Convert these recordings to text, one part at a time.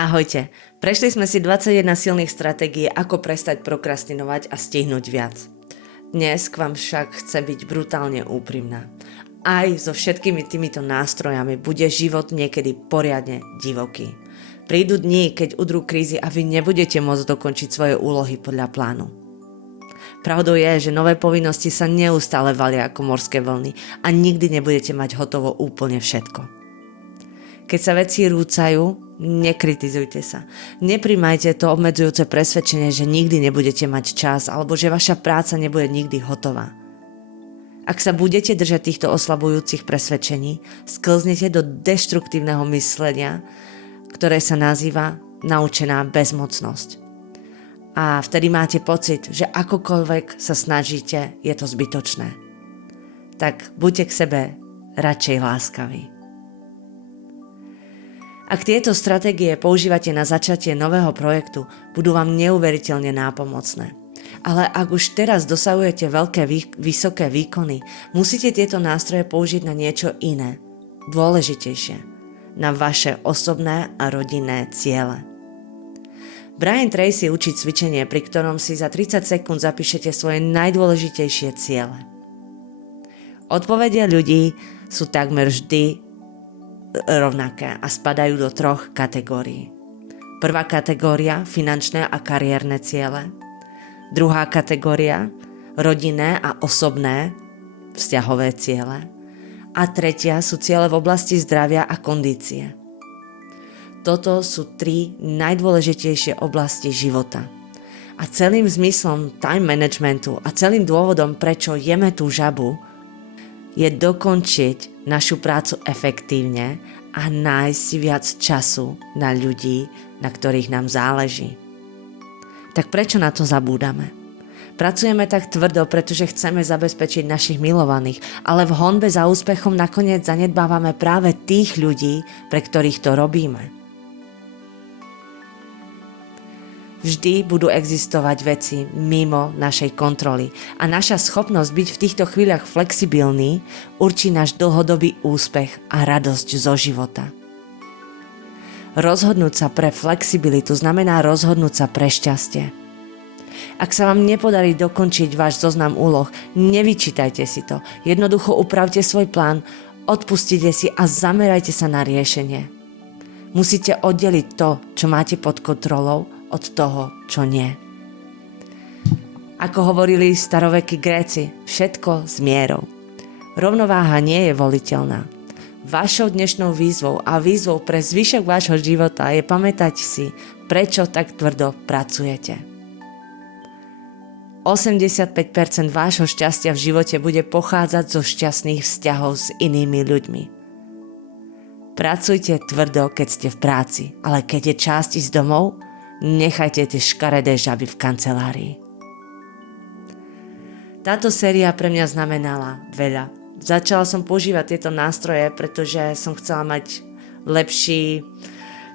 Ahojte, prešli sme si 21 silných stratégií, ako prestať prokrastinovať a stihnúť viac. Dnes k vám však chcem byť brutálne úprimná. Aj so všetkými týmito nástrojami bude život niekedy poriadne divoký. Prídu dni, keď udrú krízy a vy nebudete môcť dokončiť svoje úlohy podľa plánu. Pravdou je, že nové povinnosti sa neustále valia ako morské vlny a nikdy nebudete mať hotovo úplne všetko. Keď sa veci rúcajú, nekritizujte sa. Neprimajte to obmedzujúce presvedčenie, že nikdy nebudete mať čas alebo že vaša práca nebude nikdy hotová. Ak sa budete držať týchto oslabujúcich presvedčení, sklznete do deštruktívneho myslenia, ktoré sa nazýva naučená bezmocnosť. A vtedy máte pocit, že akokoľvek sa snažíte, je to zbytočné. Tak buďte k sebe radšej láskaví. Ak tieto stratégie používate na začatie nového projektu, budú vám neuveriteľne nápomocné. Ale ak už teraz dosahujete vysoké výkony, musíte tieto nástroje použiť na niečo iné, dôležitejšie, na vaše osobné a rodinné ciele. Brian Tracy učí cvičenie, pri ktorom si za 30 sekúnd zapíšete svoje najdôležitejšie ciele. Odpovede ľudí sú takmer vždy rovnaké a spadajú do 3 kategórií. Prvá kategória, finančné a kariérne ciele. Druhá kategória, rodinné a osobné vzťahové ciele. A tretia sú ciele v oblasti zdravia a kondície. Toto sú 3 najdôležitejšie oblasti života. A celým zmyslom time managementu a celým dôvodom, prečo jeme tú žabu, je dokončiť našu prácu efektívne a nájsť si viac času na ľudí, na ktorých nám záleží. Tak prečo na to zabúdame? Pracujeme tak tvrdo, pretože chceme zabezpečiť našich milovaných, ale v honbe za úspechom nakoniec zanedbávame práve tých ľudí, pre ktorých to robíme. Vždy budú existovať veci mimo našej kontroly a naša schopnosť byť v týchto chvíľach flexibilný určí náš dlhodobý úspech a radosť zo života. Rozhodnúť sa pre flexibilitu znamená rozhodnúť sa pre šťastie. Ak sa vám nepodarí dokončiť váš zoznam úloh, nevyčítajte si to. Jednoducho upravte svoj plán, odpustite si a zamerajte sa na riešenie. Musíte oddeliť to, čo máte pod kontrolou, od toho, čo nie. Ako hovorili starovekí Gréci, všetko s mierou. Rovnováha nie je voliteľná. Vašou dnešnou výzvou a výzvou pre zvyšok vášho života je pamätať si, prečo tak tvrdo pracujete. 85% vášho šťastia v živote bude pochádzať zo šťastných vzťahov s inými ľuďmi. Pracujte tvrdo, keď ste v práci, ale keď je čas ísť domov, nechajte tie škaredé žaby v kancelárii. Táto séria pre mňa znamenala veľa. Začala som používať tieto nástroje, pretože som chcela mať lepší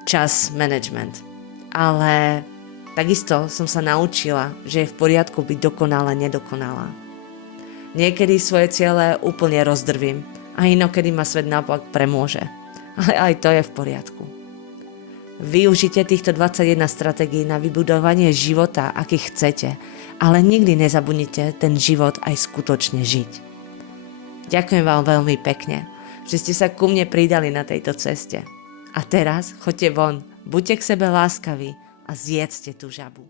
čas management. Ale takisto som sa naučila, že je v poriadku byť dokonale nedokonalá. Niekedy svoje ciele úplne rozdrvím a inokedy ma svet naopak premôže. Ale aj to je v poriadku. Využite týchto 21 stratégií na vybudovanie života, aký chcete, ale nikdy nezabudnite ten život aj skutočne žiť. Ďakujem vám veľmi pekne, že ste sa ku mne pridali na tejto ceste. A teraz choďte von, buďte k sebe láskaví a zjedzte tú žabu.